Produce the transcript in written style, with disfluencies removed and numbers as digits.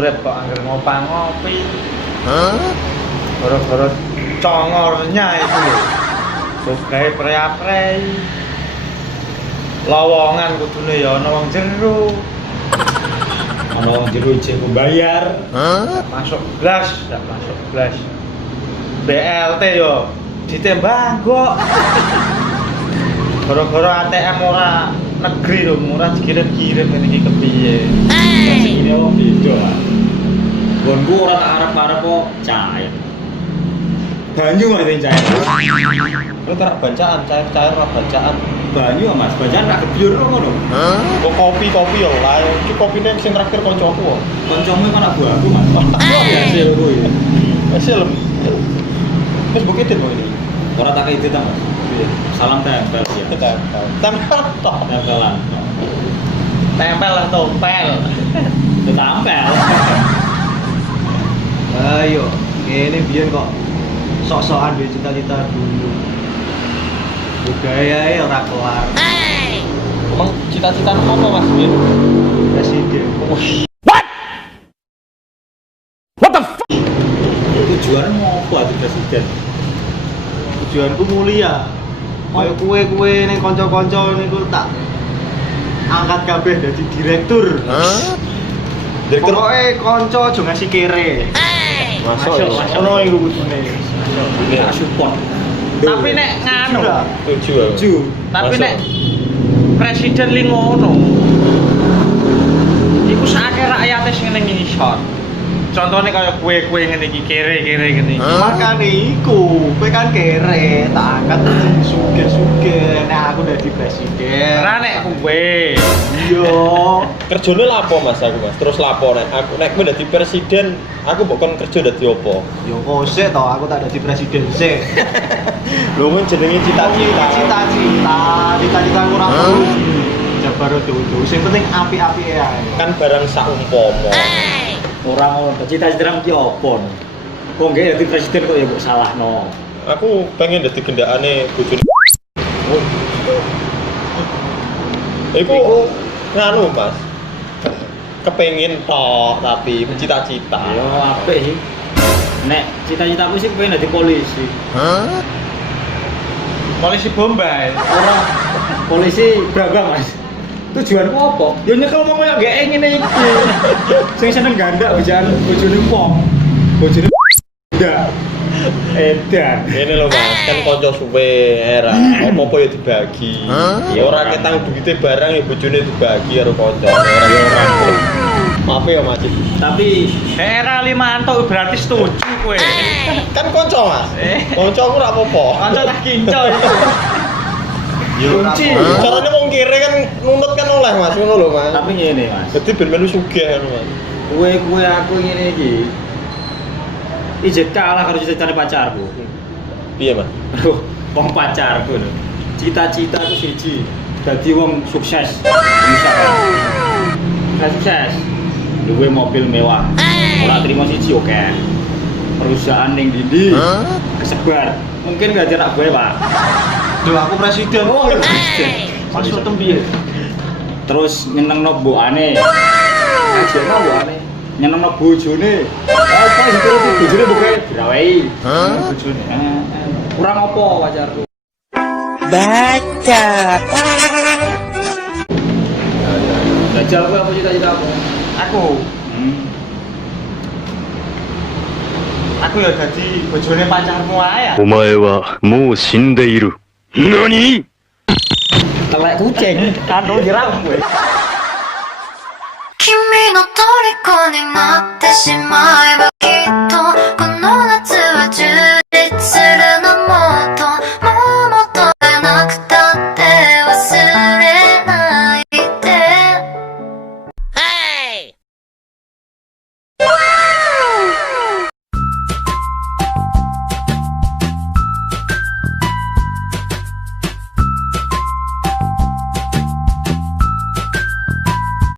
urip kok anggere ngopi. Gara-gara congornya itu lho. Sugahe pre-aprei. Lowongan kudune ya ana wong jero. Ana wong jero ijek bayar. Masuk blas, gak masuk blas. BLT yo ditembak kok. Gara-gara ATM ora negeri lho, ora dikirim-kirim ngene iki kepiye. Ini wong beda. Gonku ora tak arep-arep kok cair. Banyu ora cair. Lu tak bacaan, cair-cair ora bacaan. Banyu Mas, bacaan tak gebyur ngono. Kok kopi ya lah, iki kopine sing terakhir kancaku kok. Kancamu kan abu aku Mas. Hasil kuwi. Hasil. Wis bukit kok ini. Ora tak ide ta Mas. Salam tempel ya. Tempel tok. Tempelan. Tempel lah tompel. Tetampel. Ayo, ini biyen kok sok-sokan duwe cita-cita dulu. Budaya ya ora kelar. Emang cita-cita apa Mas Bin? Presiden. Tujuanmu apa ati presiden? Tujuanku mulia. Kayak kue ning kanca-kanca niku tak angkat kabeh dadi direktur. Pokoknya kanca aja ngasih kere. Masuk. Ono iku kudune. Ini support. Tapi nek nganu, Tujuh. tapi Masuk. nek presiden li ngono. Iku sakake rakyate sing ning ngisor. Contohnya kayak kue-kue ngene iki kere-kere ngene iki. Makane iku, kowe kan kere, tak angkat dadi sugih-sugih. Nek aku dadi presiden. Ora nek kue. Iya. Kerjane lapo Mas aku Mas. Terus lapo nek kowe dadi presiden, aku mbok kon kerja dadi opo? Yo kok sik to, aku tak dadi presiden sik. Lho men jenenge cita-cita. Cita-cita ora perlu jabar dulu. Sing penting api-api ae. Kan barang saumpama. Orang ngono, cita-citamu ki opo? Kok nggih dadi presiden kok ya mbok salahno. Aku pengen dadi gendakane bojone. Iku nganu Mas. Kepengin tok tapi cita-cita. Ya apik sih. Nek cita-citaku sih pengen dadi polisi. Polisi Bombay. Ora polisi berapa Mas? Tujuanku apa? Ya nyekel wong koyo gek ngene iki. Sing seneng gandak bojone wong. Bojone ndak. Edan. Ini lho Mas, kan kanca suwe era. Apa-apa ya dibagi. Ya ora ketang duwite barang ya bojone dibagi karo kanca. Ora ya ora. Maaf ya Mas. Tapi Daerah Limanto berarti setuju kowe. Kan kanca Mas. Kanca aku ora apa-apa. Kanca tak kinco itu. kunci. Carane wong kere kan nunut kan oleh Mas, ngono lho Mas. Tapi ngene Mas. Dadi ben melu sugih kan Mas. Kue aku ngene iki. Ijek kalah karo cita-citane pacarku. Piye Mas? Aduh, wong pacarku lho. Cita-cita ku siji, dadi wong sukses. Sukses. Duwe mobil mewah. Ora trimo siji oke. Perusahaan ning ndi? Kesebar. Mungkin gak jarak gue, Pak. Duh, aku presiden. Oh, iya presiden. Maksud tembiye. Terus nyenengno mbokane. Ajene mbokane. Nyenengno bojone. Apa itu bojone buke dirawei. Bojone. Kurang apa pacarku? Baca. Jajal kowe apa cita-citamu? Aku aku ya dadi bojone pacarmu ae ya. お前はもう死んでいる。何 Telek kucing, kandung jerang gue. 君の虜になってしまえ